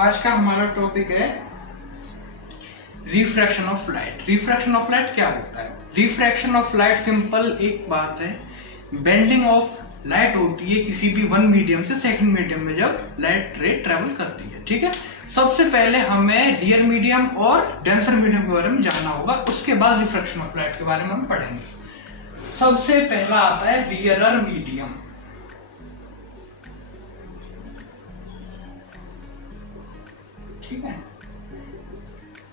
आज का हमारा टॉपिक है refraction of light. Refraction of light क्या होता है? रिफ्रैक्शन ऑफ लाइट सिंपल एक बात है, बेंडिंग ऑफ लाइट होती है किसी भी वन मीडियम से सेकंड मीडियम में जब लाइट रे ट्रेवल करती है। ठीक है, सबसे पहले हमें रियल मीडियम और डेंसर मीडियम के बारे में जानना होगा, उसके बाद रिफ्रैक्शन ऑफ लाइट के बारे में हम पढ़ेंगे। सबसे पहला आता है रियरर मीडियम। ठीक है,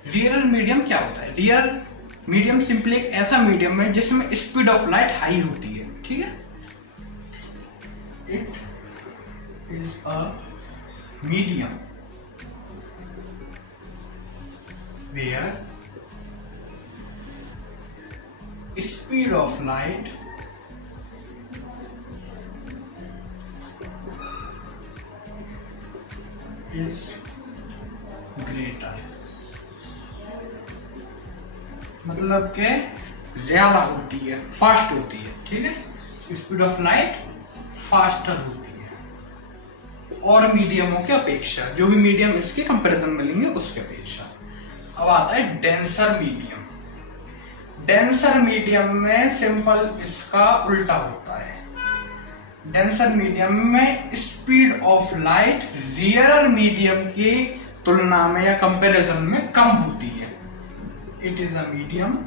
रियरर मीडियम क्या होता है? रियर मीडियम सिंपली एक ऐसा मीडियम है जिसमें स्पीड ऑफ लाइट हाई होती है। ठीक है, it is a medium where speed of light is greater, मतलब के ज्यादा होती है, फास्ट होती है। ठीक है, स्पीड ऑफ लाइट फास्टर होती है और मीडियमों के अपेक्षा, जो भी मीडियम इसके कंपैरिजन में लेंगे उसके अपेक्षा। अब आता है डेंसर मीडियम। डेंसर मीडियम में सिंपल इसका उल्टा होता है। डेंसर मीडियम में speed of light rarer medium की तुलना में या कंपैरिजन में कम होती है। It is a medium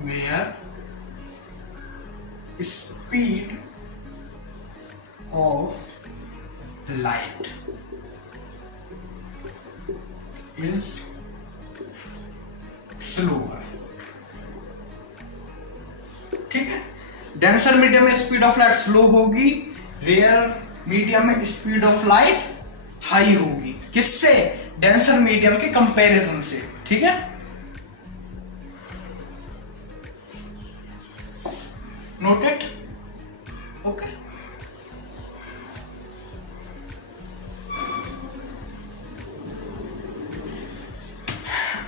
where speed of light is slower. ठीक है, डेंसर मीडियम में स्पीड ऑफ लाइट स्लो होगी, रेयर मीडियम में स्पीड ऑफ लाइट हाई होगी। किससे? डेंसर मीडियम के कंपैरिजन से। ठीक है, नोटेड? ओके,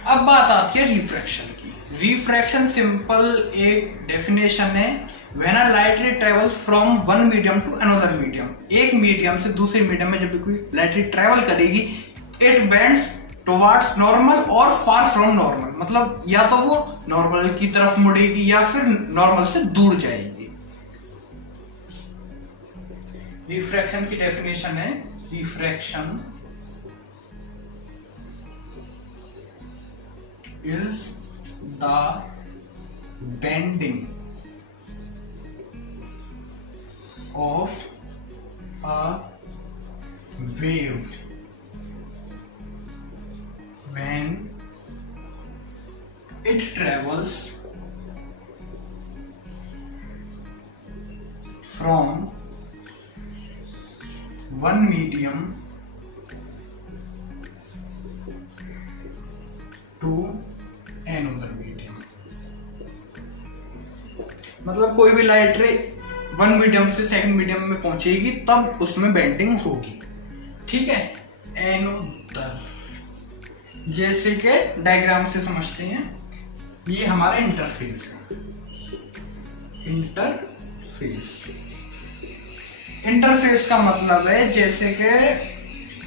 अब बात आती है रिफ्रैक्शन की। रिफ्रैक्शन सिंपल एक डेफिनेशन है, when a light ray travels from one medium to another medium. एक मीडियम से दूसरे मीडियम में जब भी कोई लाइट रे ट्रेवल करेगी, इट बेंड्स टुवर्ड्स नॉर्मल और फार फ्रॉम नॉर्मल, मतलब या तो वो नॉर्मल की तरफ मुड़ेगी या फिर नॉर्मल से दूर जाएगी। रिफ्रैक्शन की डेफिनेशन है, refraction is the bending of a wave when it travels from one medium to another medium। मतलब कोई भी लाइट रे वन मीडियम से सेकंड मीडियम में पहुंचेगी तब उसमें बेंडिंग होगी। ठीक है, एनोदर, जैसे कि डायग्राम से समझते हैं, ये हमारा इंटरफेस है। इंटरफेस का मतलब है जैसे कि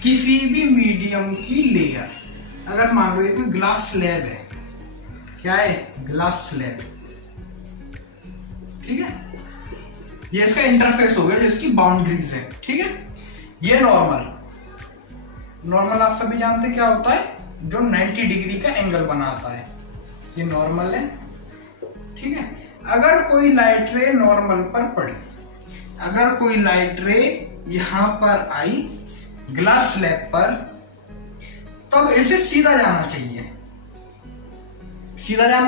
किसी भी मीडियम की लेयर, अगर मान लो ये कोई ग्लास स्लैब है, क्या है? Glass slab. ठीक है, ये इसका इंटरफेस हो गया, जो इसकी बाउंड्रीज है। ठीक है, ये नॉर्मल आप सभी जानते हैं क्या होता है, जो 90 डिग्री का एंगल बनाता है, ये नॉर्मल है। ठीक है, अगर कोई लाइट रे नॉर्मल पर पड़ी, अगर कोई लाइट रे यहां पर आई ग्लास स्लैब पर, तब इसे सीधा जाना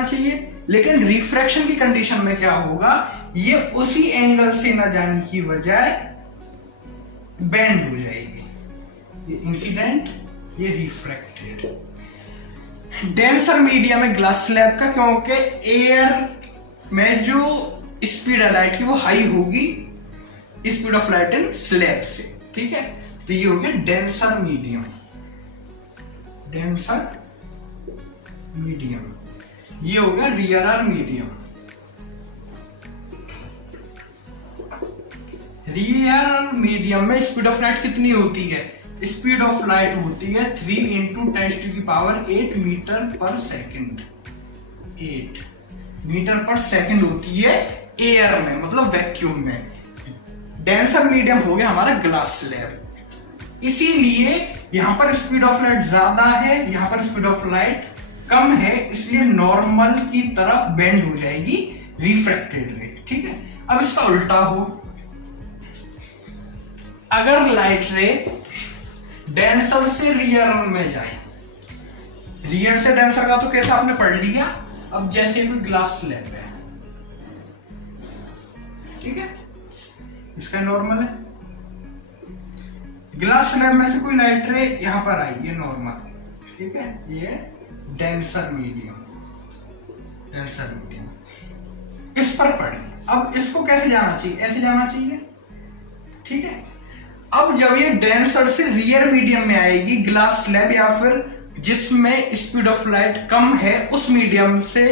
चाहिए, लेकिन रिफ्रैक्शन की कंडीशन में क्या होगा, ये उसी एंगल से न जाने की बजाय बेंड हो जाएगी। ये इंसिडेंट, ये रिफ्रैक्टेड। डेंसर मीडियम में ग्लास स्लैब का, क्योंकि एयर में जो स्पीड है लाइट की वो हाई होगी speed of light in slab से। ठीक है, तो ये हो गया डेंसर मीडियम। ये हो गया रियरर मीडियम। रियर और मीडियम में स्पीड ऑफ लाइट कितनी होती है? स्पीड ऑफ लाइट होती है 3 × 10⁸ मीटर पर सेकंड। 8 मीटर पर सेकंड होती है एयर में, मतलब वैक्यूम में। डेंसर मीडियम हो गया हमारा ग्लास स्लैब। इसीलिए यहां पर स्पीड ऑफ लाइट ज्यादा है, यहां पर स्पीड ऑफ लाइट कम है, इसलिए नॉर्मल की तरफ बेंड हो जाएगी रिफ्रैक्टेड रे। ठीक है, अब इसका उल्टा हो, अगर लाइट रे डेंसर से रियर में जाए, रियर से डेंसर का तो कैसा आपने पढ़ लिया। अब जैसे कोई ग्लास स्लैब है, ठीक है, इसका नॉर्मल है, ग्लास स्लैब में से कोई लाइट रे यहां पर आई, ये नॉर्मल, ठीक है, ये डेंसर मीडियम, डेंसर मीडियम इस पर पड़ी। अब इसको कैसे जाना चाहिए? ऐसे जाना चाहिए, ठीक है। अब जब ये डेंसर से रियर मीडियम में आएगी, ग्लास स्लैब या फिर जिसमें स्पीड ऑफ लाइट कम है उस मीडियम से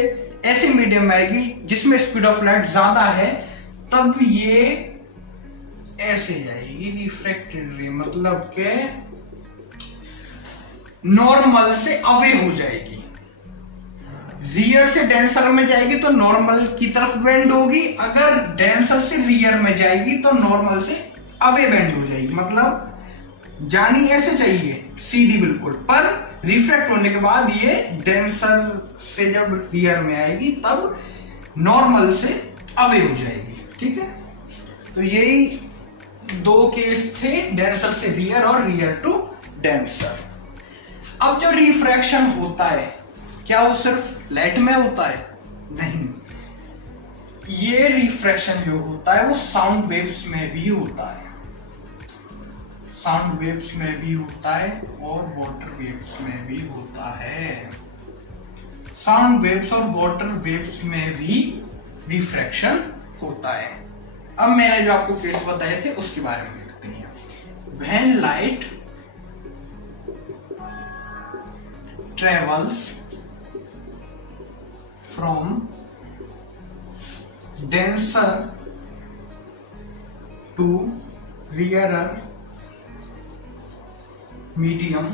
ऐसे मीडियम में आएगी जिसमें स्पीड ऑफ लाइट ज्यादा है, तब ये ऐसे जाएगी रिफ्रैक्टेड रे, मतलब के नॉर्मल से अवे हो जाएगी। रियर से डेंसर में जाएगी तो नॉर्मल की तरफ बेंड होगी, अगर डेंसर से रियर में जाएगी तो नॉर्मल से अवे बेंड हो जाएगी। मतलब जानी ऐसे चाहिए सीधी बिल्कुल, पर रिफ्रैक्ट होने के बाद ये डेंसर से जब रियर में आएगी तब नॉर्मल से अवे हो जाएगी। ठीक है, तो यही दो केस थे, डेंसर से रियर और रियर टू डेंसर। अब जो रिफ्रैक्शन होता है, क्या वो सिर्फ लाइट में होता है? नहीं, ये रिफ्रैक्शन जो होता है वो साउंड वेव्स में भी होता है, साउंड वेव्स में भी होता है और वाटर वेव्स में भी होता है। साउंड वेव्स और वाटर वेव्स में भी रिफ्रैक्शन होता है। अब मैंने जो आपको केस बताए थे उसके बारे में देखते हैं। When light travels from denser to rarer medium,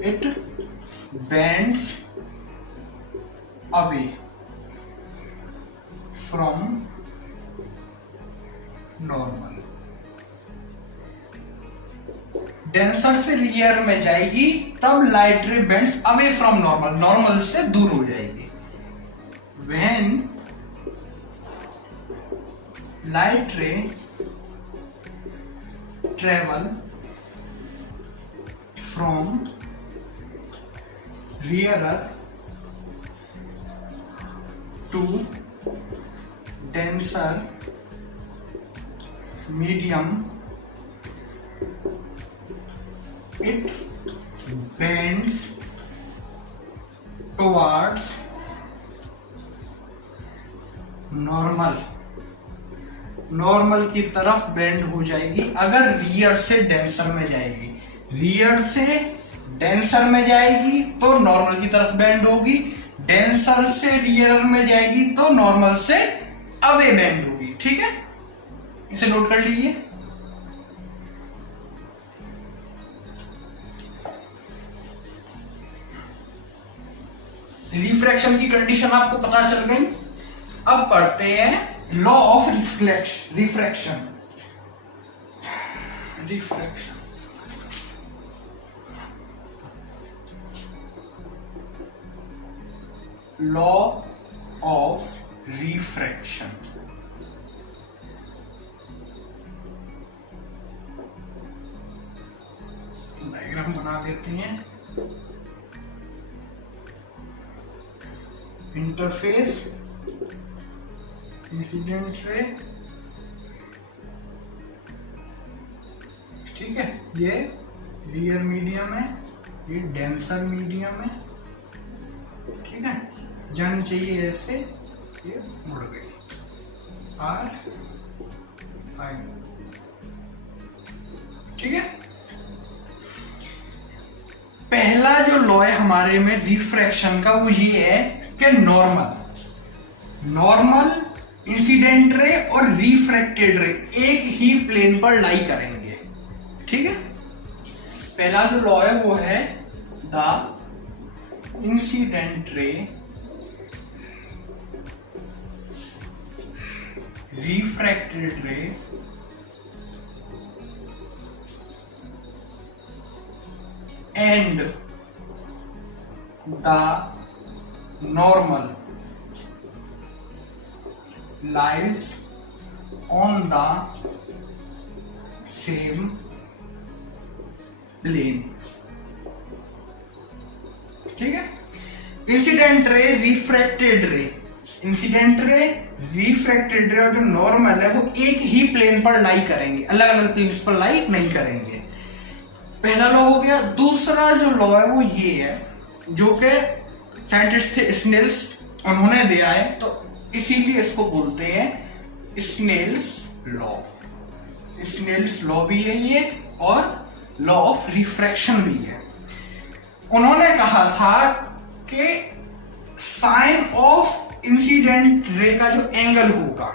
it bends away from normal। Denser से रियर में जाएगी तब light ray bends away from normal, normal से दूर हो जाएगी। When light ray travel from rarer to denser medium, it bends towards normal, normal की तरफ बेंड हो जाएगी अगर रियर से डेंसर में जाएगी। रियर से डेंसर में जाएगी तो नॉर्मल की तरफ बेंड होगी, डेंसर से रियर में जाएगी तो नॉर्मल से अवे बेंड होगी। ठीक है, इसे नोट कर लीजिए। रिफ्रैक्शन की कंडीशन आपको पता चल गई। अब पढ़ते हैं law of refraction. Law of refraction. Diagram बना देते हैं। इंटरफेस, इंसिडेंट रे, ठीक है, ये रियर मीडियम है, ये डेंसर मीडियम है। ठीक है, जानी चाहिए ऐसे, ये मुड़ गई आर आई। ठीक है, पहला जो लॉ है हमारे में रिफ्रैक्शन का वो ये है कि नॉर्मल, इंसिडेंट रे और रिफ्रैक्टेड रे एक ही प्लेन पर लाई करेंगे। ठीक है, पहला जो लॉ है वो है द इंसिडेंट रे रिफ्रैक्टेड रे and the normal lies on the same plane। ठीक है, इंसिडेंट रे, रिफ्रैक्टेड रे, इंसिडेंट रे, रिफ्रैक्टेड रे और जो नॉर्मल है वो एक ही प्लेन पर लाई करेंगे, अलग अलग प्लेन्स पर लाई नहीं करेंगे। पहला लॉ हो गया। दूसरा जो लॉ है वो ये है, जो कि साइंटिस्ट थे स्नेल्स, उन्होंने दिया है, तो इसीलिए इसको बोलते हैं स्नेल्स लॉ। स्नेल्स लॉ भी है ये और लॉ ऑफ रिफ्रैक्शन भी है। उन्होंने कहा था कि साइन ऑफ इंसिडेंट रे का जो एंगल होगा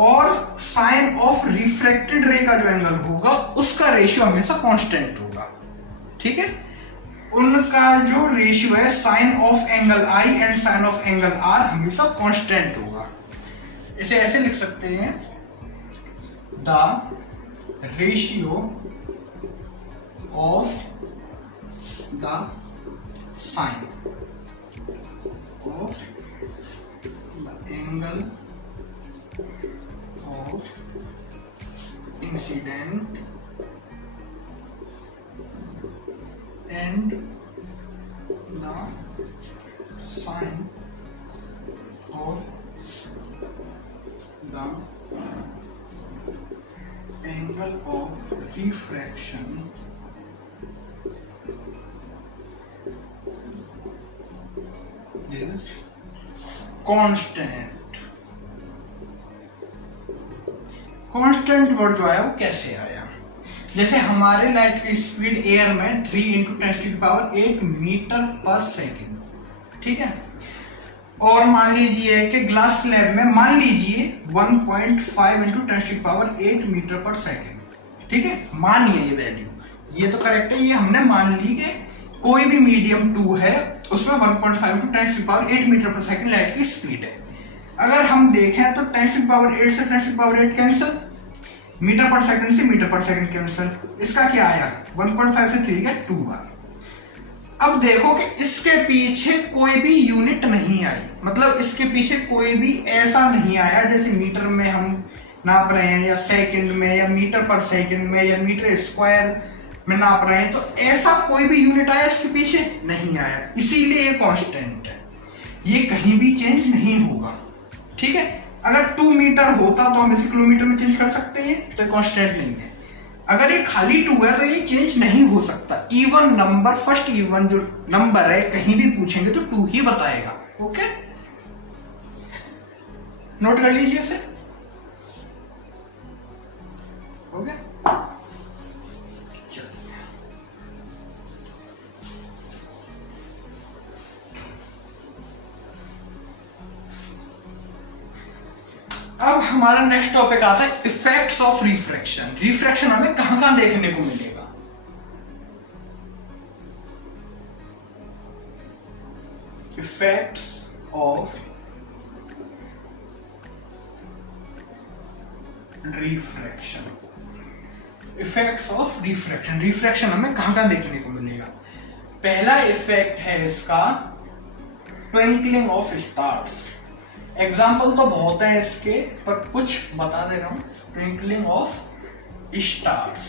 और साइन ऑफ रिफ्रैक्टेड रे का जो एंगल होगा उसका रेशियो हमेशा कांस्टेंट होगा। ठीक है, उनका जो रेशियो है sine of angle i and sine of angle r हमेशा कांस्टेंट होगा। इसे ऐसे लिख सकते हैं, the ratio of the sine of the angle of incident and the sine of the angle of refraction is constant। Constant word जो आया वो कैसे आया? जैसे हमारे लाइट की स्पीड एयर में 3 × 10⁸ मीटर पर सेकेंड। ठीक है, और मान लीजिए कि ग्लास स्लैब में मान लीजिए 1.5 × 10⁸ मीटर पर सेकेंड। ठीक है, मानिए ये वैल्यू, ये तो करेक्ट है, ये हमने मान ली कि कोई भी मीडियम 2 है उसमें 1.5 × 10⁸ मीटर पर सेकेंड लाइट की स्पीड है। अगर हम देखें तो 10⁸ से 10⁸ कैंसिल, मीटर पर सेकंड से मीटर पर सेकंड कैंसिल, इसका क्या आया 1.5 से 3 गया 2 बार। अब देखो कि इसके पीछे कोई भी यूनिट नहीं आई, मतलब इसके पीछे कोई भी ऐसा नहीं आया जैसे मीटर में हम नाप रहे हैं या सेकंड में या मीटर पर सेकंड में या मीटर स्क्वायर में नाप रहे हैं, तो ऐसा कोई भी यूनिट आया इसके पीछे नहीं आया, इसीलिए ये कांस्टेंट है, ये कहीं भी चेंज नहीं होगा। ठीक है, अगर 2 मीटर होता तो हम इसे किलोमीटर में चेंज कर सकते हैं, तो कांस्टेंट नहीं है। अगर ये खाली 2 है तो ये चेंज नहीं हो सकता। इवन नंबर, फर्स्ट इवन जो नंबर है कहीं भी पूछेंगे तो 2 ही बताएगा। ओके, नोट कर लीजिए इसे। ओके, अब हमारा नेक्स्ट टॉपिक आता है इफेक्ट्स ऑफ रिफ्रैक्शन। रिफ्रैक्शन हमें कहां कहां देखने को मिलेगा? Effects of refraction. Effects of refraction, refraction हमें कहां कहां देखने को मिलेगा? पहला इफेक्ट है इसका ट्विंकलिंग ऑफ स्टार्स। एग्जाम्पल तो बहुत है इसके, पर कुछ बता दे रहा हूं। ट्विंकलिंग ऑफ स्टार्स,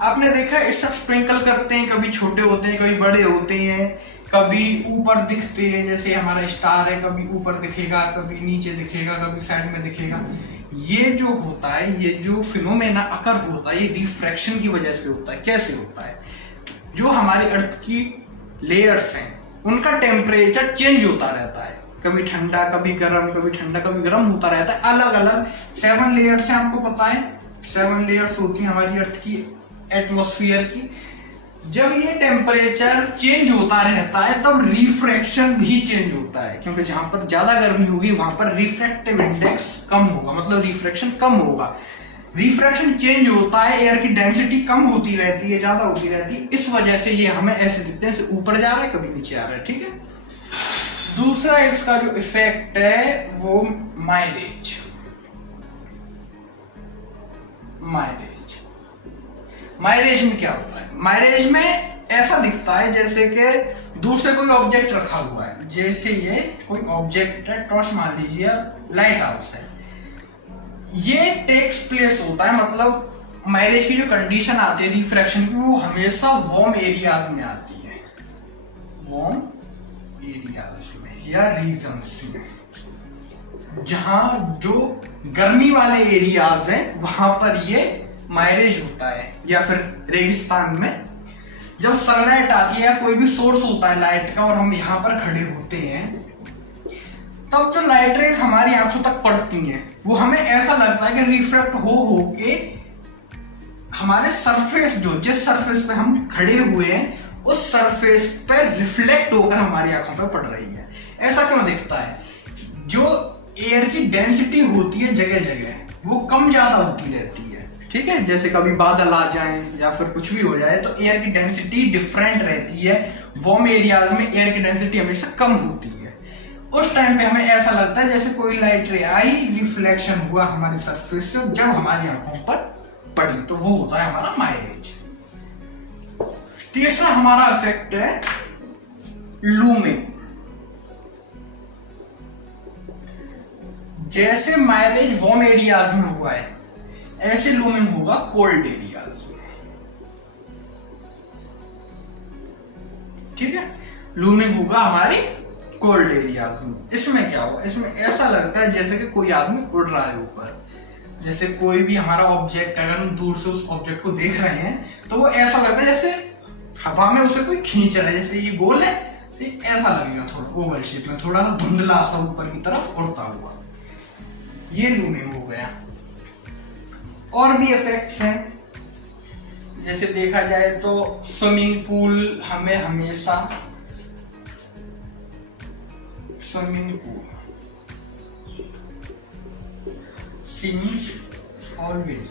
आपने देखा स्टार्स ट्विंकल करते हैं, कभी छोटे होते हैं, कभी बड़े होते हैं, कभी ऊपर दिखते हैं, जैसे हमारा स्टार है, कभी ऊपर दिखेगा, कभी नीचे दिखेगा, कभी साइड में दिखेगा। ये जो होता है, ये जो फिनोमेना अकर होता है, ये रिफ्रैक्शन की वजह से होता है। कैसे होता है? जो हमारी अर्थ की लेयर्स हैं उनका टेम्परेचर चेंज होता रहता है, कभी ठंडा कभी गर्म, कभी ठंडा कभी गर्म होता रहता है। अलग अलग 7 लेयर्स हैं, आपको पता है 7 लेयर्स होती हैं हमारी अर्थ की एटमॉस्फेयर की। जब ये टेम्परेचर चेंज होता रहता है तब रिफ्रैक्शन भी चेंज होता है, क्योंकि जहां पर ज्यादा गर्मी होगी वहां पर रिफ्रैक्टिव इंडेक्स कम होगा, मतलब रिफ्रैक्शन कम होगा। रिफ्रैक्शन चेंज होता है, एयर की डेंसिटी कम होती रहती है, ज्यादा होती रहती है, इस वजह से ये हमें ऐसे दिखते हैं, ऊपर जा रहा है कभी नीचे आ रहा है, ठीक है। दूसरा इसका जो इफेक्ट है वो माइलेज। माइलेज में क्या होता है? माइलेज में ऐसा दिखता है जैसे कि दूर से कोई ऑब्जेक्ट रखा हुआ है, जैसे ये कोई ऑब्जेक्ट है, टॉर्च मान लीजिए, लाइट हाउस है, ये टेक्स प्लेस होता है, मतलब माइलेज की जो कंडीशन आती है रिफ्रैक्शन की, वो हमेशा वार्म एरियाज में आती है, वार्म एरियाज में या रीजन्स में, जहां जो गर्मी वाले एरियाज हैं वहां पर ये माइलेज होता है। या फिर रेगिस्तान में जब सनलाइट आती है, कोई भी सोर्स होता है लाइट का और हम यहाँ पर खड़े होते हैं, तब जो लाइट रेज हमारी आंखों तक पड़ती हैं वो हमें ऐसा लगता है कि रिफ्लेक्ट हो के हमारे सरफेस, जो जिस सरफेस पे हम खड़े हुए हैं उस सरफेस पे रिफ्लेक्ट होकर हमारी आंखों पे पड़ रही है। ऐसा क्यों दिखता है? जो एयर की डेंसिटी होती है जगह जगह वो कम ज्यादा होती रहती है, ठीक है। जैसे कभी बादल आ जाएं या फिर कुछ भी हो जाए तो एयर की डेंसिटी डिफरेंट रहती है। वार्म एरियाज में एयर की डेंसिटी हमेशा कम होती है। उस टाइम पे हमें ऐसा लगता है जैसे कोई लाइट रे आई, रिफ्लेक्शन हुआ हमारी सरफेस से, जब हमारी आंखों पर पड़ी, तो वो होता है हमारा माइलेज। तीसरा हमारा इफेक्ट है लूमिंग। जैसे माइलेज वार्म एरियाज में हुआ है, ऐसे लूमिंग होगा कोल्ड एरियाज में, ठीक है। लूमिंग होगा हमारी कोल्ड एरियाज में। इसमें क्या होगा? इसमें ऐसा लगता है जैसे कि कोई आदमी उड़ रहा है ऊपर, जैसे कोई भी हमारा ऑब्जेक्ट, अगर हम दूर से उस ऑब्जेक्ट को देख रहे हैं तो वो ऐसा लगता है जैसे हवा में उसे कोई खींच रहा है। जैसे ये गोल है तो ऐसा लगेगा थोड़ा ओवल शेप में, थोड़ा सा धुंधला सा ऊपर की तरफ उड़ता हुआ, ये लूमिंग हो गया। और भी इफेक्ट्स हैं, जैसे देखा जाए तो स्विमिंग पूल हमें हमेशा, swimming pool seems always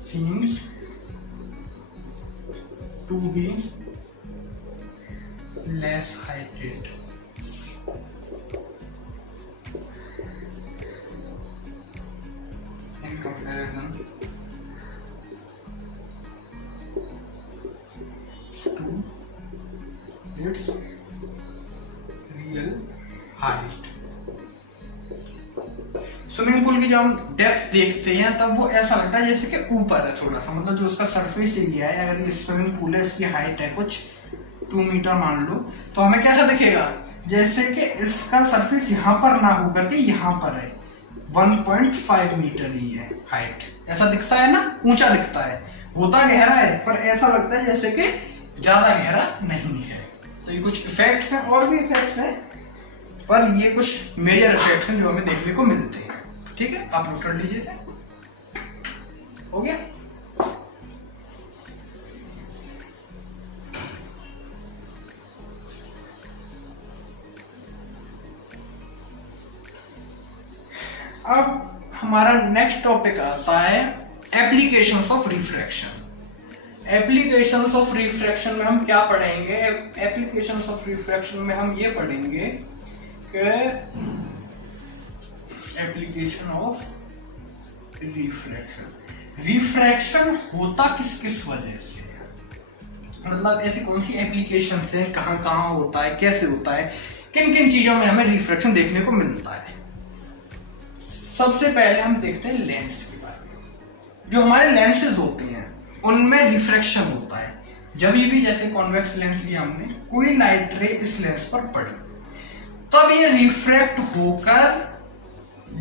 seems to be less heighted in comparison to its real height। Swimming pool की जब हम डेप्थ देखते हैं तब वो ऐसा लगता है जैसे कि ऊपर है थोड़ा सा, मतलब जो उसका सरफेस एरिया है, अगर ये स्विमिंग पूल है, इसकी हाइट है कुछ 2 मीटर मान लो, तो हमें कैसा दिखेगा? जैसे कि इसका सरफेस यहाँ पर ना होकर के यहाँ पर है, 1.5 मीटर ही है हाइट, ऐसा दिखता है ना, ऊंचा दिखता है, होता गहरा है पर ऐसा लगता है जैसे कि ज्यादा गहरा नहीं है। तो ये कुछ इफेक्ट्स हैं, और भी इफेक्ट्स हैं, पर ये कुछ मेजर इफेक्ट्स हैं जो हमें देखने को मिलते हैं, ठीक है। आप नोट कर लीजिए, हो गया। अब हमारा नेक्स्ट टॉपिक आता है applications of refraction. Applications of refraction में हम क्या पढ़ेंगे? एप्लीकेशंस ऑफ रिफ्रैक्शन में हम ये पढ़ेंगे कि एप्लीकेशन ऑफ रिफ्रैक्शन, रिफ्रैक्शन होता किस किस वजह से, मतलब ऐसी कौन सी एप्लीकेशन है, कहाँ कहाँ होता है, कैसे होता है, किन किन चीजों में हमें रिफ्रैक्शन देखने को मिलता है। सबसे पहले हम देखते हैं लेंस के बारे में। जो हमारे लेंसेज होते हैं उनमें रिफ्रैक्शन होता है। जब ये भी, जैसे कॉन्वेक्स लेंस लिया हमने, कोई लाइट रे इस लेंस पर पड़ी तब ये रिफ्रैक्ट होकर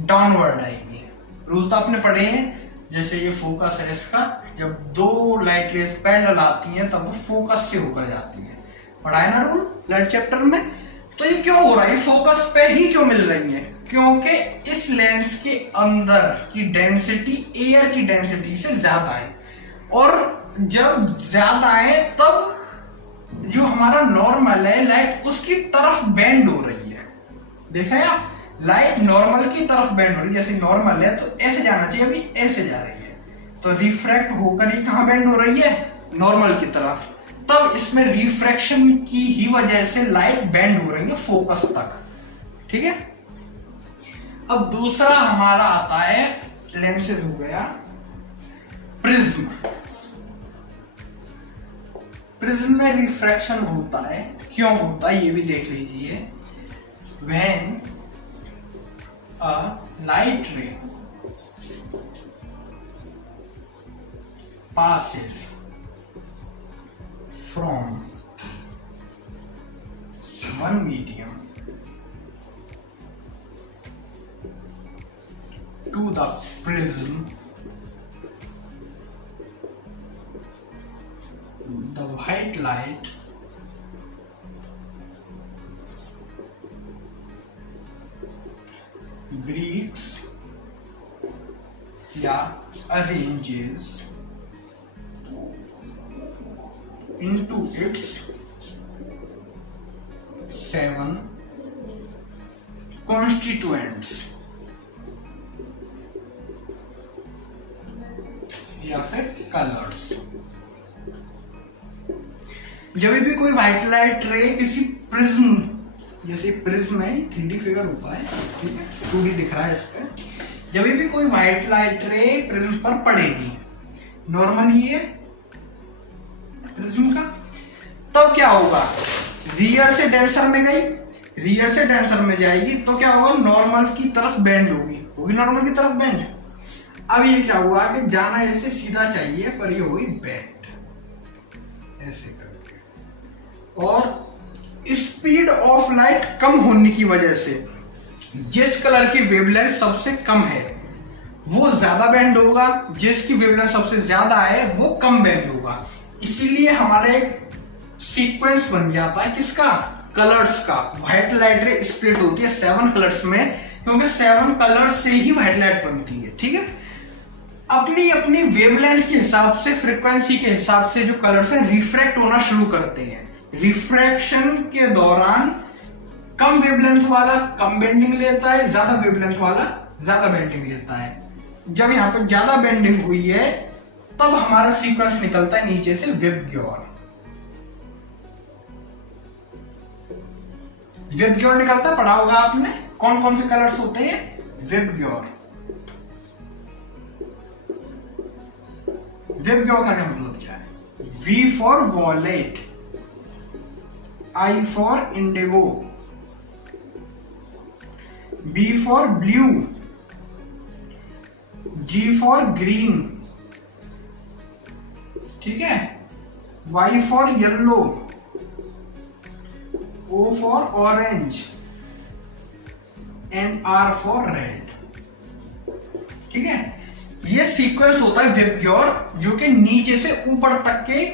डाउनवर्ड आएगी। रूल तो आपने पढ़े हैं, जैसे ये फोकस है इसका, जब दो लाइट रेज पैरेलल आती हैं तब वो फोकस से होकर जाती हैं, पढ़ा है ना रूल लाइट चैप्टर में। तो ये क्यों हो रहा है? फोकस पे ही क्यों मिल रही है? क्योंकि इस लेंस के अंदर की डेंसिटी एयर की डेंसिटी से ज्यादा है, और जब ज्यादा है तब जो हमारा नॉर्मल है लाइट उसकी तरफ बेंड हो रही है। देख रहे हैं आप, लाइट नॉर्मल की तरफ बेंड हो रही है। जैसे नॉर्मल है तो ऐसे जाना चाहिए, अभी ऐसे जा रही है, तो रिफ्रैक्ट होकर ये कहां बेंड हो रही है, नॉर्मल की तरफ। तब इसमें रिफ्रैक्शन की ही वजह से लाइट बेंड हो रही है फोकस तक। ठीक है। अब दूसरा हमारा आता है, लेंसेज हो गया, प्रिज्म। प्रिज्म में रिफ्रैक्शन होता है, क्यों होता है ये भी देख लीजिए। व्हेन अ लाइट रे passes from one medium to the prism, the white light breaks या arranges into its 7 constituents या फिर कलर्स। जब भी कोई व्हाइट लाइट रे किसी प्रिज्म, जैसे प्रिज्म है 3D फिगर होता है, ठीक है, 2D दिख रहा है इस पे। जब भी कोई व्हाइट लाइट रे प्रिज्म पर पड़ेगी, नॉर्मली ये प्रिज्म का, तब क्या होगा, रियर से डेंसर में गई, रियर से डेंसर में जाएगी तो क्या होगा, नॉर्मल की तरफ बेंड होगी नॉर्मल की तरफ बेंड। अब ये क्या हुआ कि जाना ऐसे सीधा चाहिए पर ये हुई बेंड ऐसे करके। और स्पीड ऑफ लाइट कम होने की वजह से जिस कलर की वेवलेंथ सबसे कम है वो ज्यादा बेंड होगा, जिसकी वेवलेंथ सबसे ज्यादा है वो कम बेंड होगा। इसीलिए हमारे एक सीक्वेंस बन जाता है किसका, कलर्स का। व्हाइट लाइट रे स्प्लिट होती है 7 कलर्स में, क्योंकि 7 कलर्स से ही व्हाइट लाइट बनती है। ठीक है। अपनी अपनी वेवलेंथ के हिसाब से, फ्रीक्वेंसी के हिसाब से जो कलर्स हैं रिफ्रैक्ट होना शुरू करते हैं। रिफ्रैक्शन के दौरान कम वेवलेंथ वाला कम बेंडिंग लेता है, ज्यादा वेवलेंथ वाला ज्यादा बेंडिंग लेता है। जब यहां पर ज्यादा बेंडिंग हुई है तब हमारा सीक्वेंस निकलता है नीचे से विबग्योर। विबग्योर निकलता है, पढ़ा होगा आपने, कौन कौन से कलर्स होते हैं, विबग्योर। विबग्योर का मतलब क्या है, V for wallet, I for Indigo, B for blue, G for green, ठीक है, Y for yellow, O for orange and R for red. ठीक है। ये सीक्वेंस होता है विबग्योर, जो कि नीचे से ऊपर तक के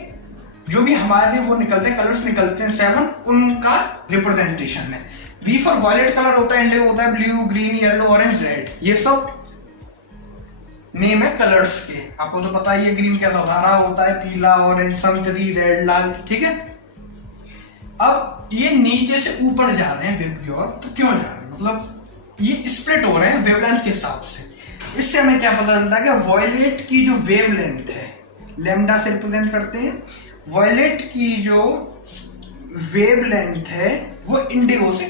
जो भी हमारे वो निकलते हैं, कलर्स निकलते हैं 7, उनका रिप्रेजेंटेशन है। V फॉर वॉयलेट कलर होता है, इंडिगो होता है, blue, green, yellow, orange, red, ये सब नेम है कलर्स के। आपको तो पता ही है ग्रीन कैसा होता है, हरा होता है, पीला, ऑरेंज, संतरी, रेड, लाल। ठीक है। अब ये नीचे से ऊपर जा रहे हैं विबग्योर, तो क्यों जा रहे हैं, मतलब ये स्प्लिट हो रहे हैं वेवलेंथ के हिसाब से। इससे हमें क्या पता चलता है कि वॉयलेट की जो वेवलेंथ है, लैम्डा से रिप्रेजेंट करते हैं, वॉयलेट की जो वेवलेंथ है वो इंडिगो से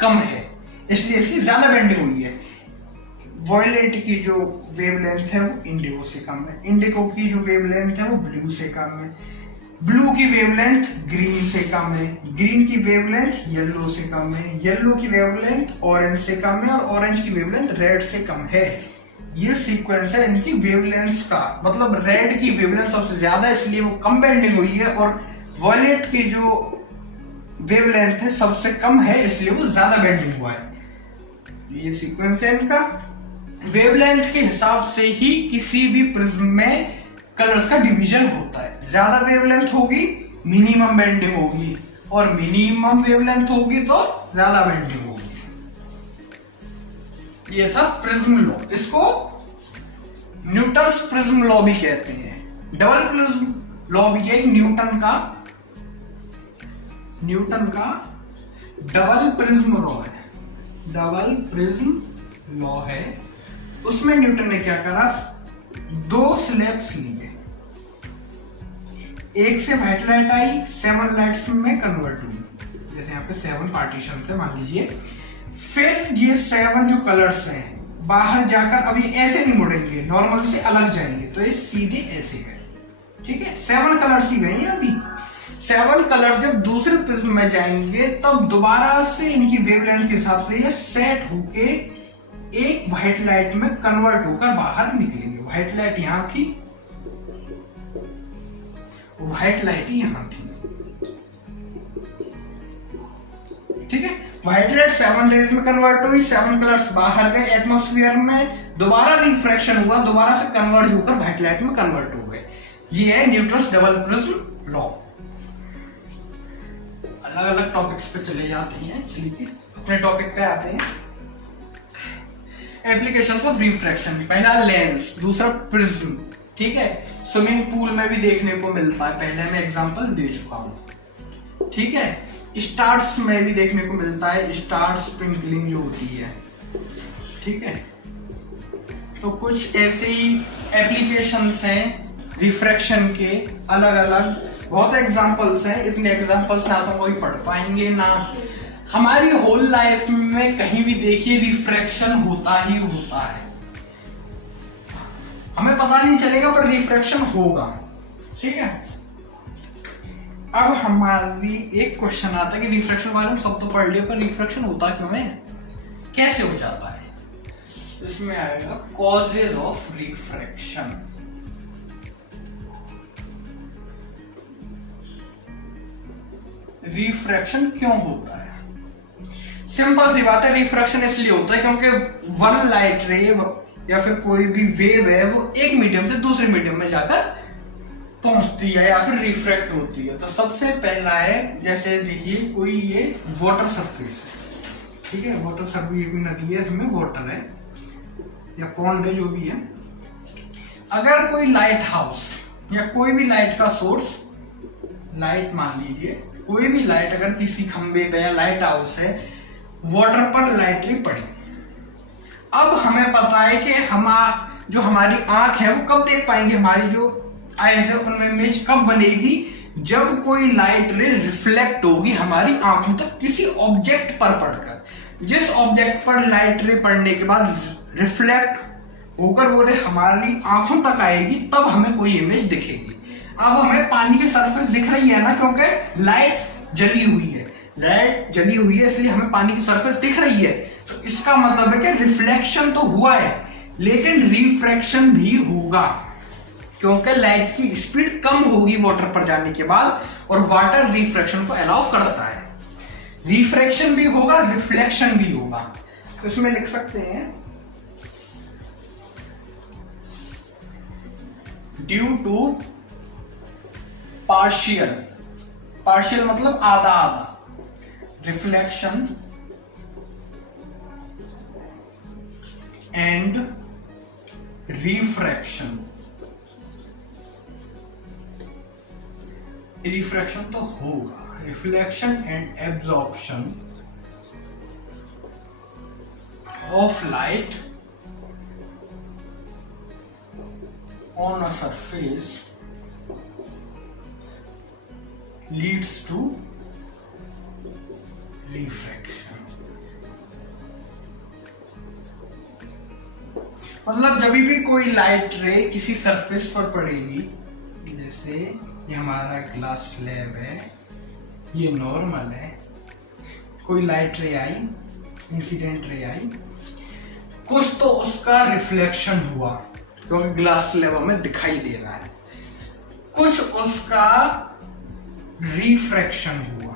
कम है, इसलिए इसकी ज्यादा बेंडिंग हुई है। वॉयलेट की जो वेवलेंथ है वो इंडिगो से कम है, इंडिगो की जो वेवलेंथ है वो ब्लू से कम है, ब्लू की वेवलेंथ ग्रीन से कम है, ग्रीन की वेवलेंथ येलो से कम है, येलो की वेवलेंथ ऑरेंज से कम है और ऑरेंज की वेवलेंथ रेड से कम है। ये सीक्वेंस है इनकी वेवलेंथ्स का, मतलब रेड की वेवलेंथ सबसे ज्यादा इसलिए वो कम बेंडिंग हुई है, और वॉयलेट की जो वेवलेंथ है सबसे कम है इसलिए वो ज्यादा बेंडिंग हुआ है। ये सीक्वेंस है इनका। वेवलेंथ के हिसाब से ही किसी भी प्रिज्म में कलर्स का डिवीजन होता है। ज्यादा वेवलेंथ होगी मिनिमम बेंडिंग होगी, और मिनिमम वेवलेंथ होगी तो ज्यादा बेंडिंग होगी। ये था प्रिज्म लॉ, इसको न्यूटन्स प्रिज्म लॉ भी कहते हैं। डबल प्रिज्म लॉ भी है, न्यूटन का डबल प्रिज्म लॉ है, डबल प्रिज्म लॉ है। उसमें न्यूटन ने क्या करा, 2 स्लैब्स लिए, एक से व्हाइट लाइट आई, 7 लाइट्स में कन्वर्ट हुई, जैसे यहाँ पे 7 पार्टीशन है मान लीजिए। फिर ये 7 जो कलर्स हैं बाहर जाकर, अब ये ऐसे नहीं मुड़ेंगे, नॉर्मल से अलग जाएंगे, तो ये सीधे ऐसे गए, ठीक है। 7 कलर्स ही गए अभी। 7 कलर्स जब दूसरे प्रिज्म में जाएंगे तब दोबारा से इनकी वेवलेंथ के हिसाब से ये सेट होके एक व्हाइट लाइट में कन्वर्ट होकर बाहर निकलेंगे। व्हाइट लाइट यहां थी, व्हाइट लाइट ही यहां थी, ठीक है। व्हाइट लाइट 7 रेज में कन्वर्ट हुई, 7 कलर्स बाहर गए एटमॉस्फेयर में, दोबारा रिफ्रैक्शन हुआ, दोबारा से कन्वर्ट होकर व्हाइट लाइट में कन्वर्ट हो गए। ये है न्यूटन्स डबल प्रिज्म लॉ। अलग अलग टॉपिक्स पे चले जाते हैं, चलिए अपने टॉपिक पे आते हैं। एप्लीकेशंस ऑफ रिफ्रैक्शन, पहला लेंस, दूसरा प्रिज्म, ठीक है। स्विमिंग पूल में भी देखने को मिलता है, पहले मैं एग्जांपल दे चुका हूं, ठीक है। स्टार्स में भी देखने को मिलता है, स्टार स्प्रिंकलिंग जो होती है, ठीक है। तो कुछ ऐसे ही एप्लीकेशंस हैं रिफ्रैक्शन के, अलग अलग बहुत एग्जांपल्स हैं। इतने एग्जांपल्स ना तो कोई पढ़ पाएंगे ना हमारी होल लाइफ में कहीं भी देखिए रिफ्रैक्शन होता ही होता है, हमें पता नहीं चलेगा पर रिफ्रैक्शन होगा, ठीक है। अब हमारी एक क्वेश्चन आता है कि रिफ्रैक्शन बारे में सब तो पढ़ लिया, पर रिफ्रैक्शन होता क्यों है, कैसे हो जाता है। इसमें आएगा कॉजेज ऑफ रिफ्रैक्शन। रिफ्रैक्शन क्यों होता है, सिंपल सी बात है, रिफ्रैक्शन इसलिए होता है क्योंकि वन लाइट रे या फिर कोई भी वेव है वो एक मीडियम से दूसरे मीडियम में जाकर पहुंचती है या फिर रिफ्रैक्ट होती है। तो सबसे पहला है, जैसे देखिए कोई ये वाटर सरफेस है, ठीक है, वाटर सरफेस, ये भी नदी है, इसमें वाटर है या पॉन्ड है, जो भी है। अगर कोई लाइट हाउस या कोई भी लाइट का सोर्स, लाइट मान लीजिए, कोई भी लाइट अगर किसी खंबे पे या लाइट हाउस है, वाटर पर लाइट नहीं पड़ी, अब हमें पता है कि जो हमारी आंख है वो कब देख पाएंगे, हमारी जो आईज है उनमें इमेज कब बनेगी, जब कोई लाइट रे रिफ्लेक्ट होगी हमारी आंखों तक किसी ऑब्जेक्ट पर पड़कर। जिस ऑब्जेक्ट पर लाइट रे पड़ने के बाद रिफ्लेक्ट होकर वो रे हमारी आंखों तक आएगी, तब हमें कोई इमेज दिखेगी। अब हमें पानी की सरफेस दिख रही है ना, क्योंकि लाइट जली हुई है, लाइट जली हुई है इसलिए हमें पानी की सरफेस दिख रही है। तो इसका मतलब है कि रिफ्लेक्शन तो हुआ है लेकिन रिफ्रैक्शन भी होगा, क्योंकि लाइट की स्पीड कम होगी वाटर पर जाने के बाद, और वाटर रिफ्रैक्शन को अलाउ करता है। रिफ्रैक्शन भी होगा, रिफ्लेक्शन भी होगा। तो इसमें लिख सकते हैं ड्यू टू पार्शियल, पार्शियल मतलब आधा आधा, रिफ्लेक्शन एंड रिफ्रैक्शन। रिफ्रैक्शन तो होगा, reflection and absorption of light on a surface leads to refraction। मतलब जब भी कोई लाइट रे किसी सरफेस पर पड़ेगी, जैसे ये हमारा ग्लास स्लैब है, ये नॉर्मल है, कोई लाइट रे आई, इंसिडेंट रे आई, कुछ तो उसका रिफ्लेक्शन हुआ क्योंकि ग्लास स्लैब हमें दिखाई दे रहा है, कुछ उसका रिफ्रैक्शन हुआ,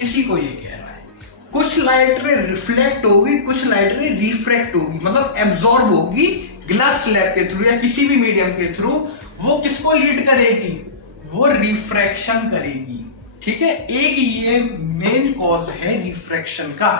इसी को ये कह रहा है। कुछ लाइट रे रिफ्लेक्ट होगी, कुछ लाइट रे रिफ्रैक्ट होगी, मतलब एब्जॉर्ब होगी ग्लास स्लैब के थ्रू या किसी भी मीडियम के थ्रू। वो किसको लीड करेगी, वो रिफ्रैक्शन करेगी, ठीक है। एक ये मेन कॉज है रिफ्रैक्शन का,